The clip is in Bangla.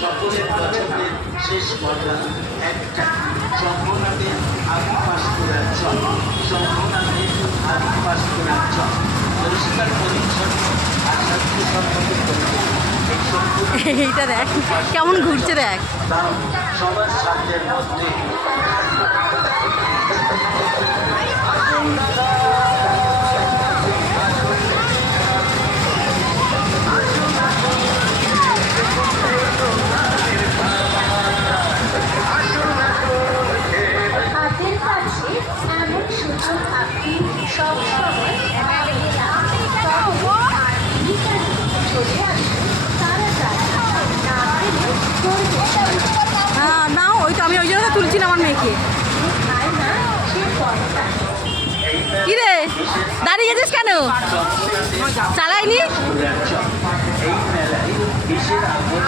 সকলের পছন্দের শেষ কথা একটা, শম্ভুনাথের আদি পাশ করার চল, শম্ভুনাথের আদি পাশ করার চল, পরিষ্কার পরিচ্ছন্ন আর স্বাস্থ্য সম্পন্ন পরিবেশ। এইটা দেখ কেমন ঘুরছে দেখ। তাও সবার সাধ্যের মধ্যে হাতের কাছে এমন সুযোগ আপনি সবসময় চলে আসুন তাড়াতাড়ি না পেলে করবে হ্যাঁ না ওই তো আমি ওই জন্য তো তুলছি না আমার মেয়েকে। খায় না সে পড়তা কি রে দাঁড়িয়ে গেছিস কেন? চালাইনি? এই মেলায় বিশের আগুন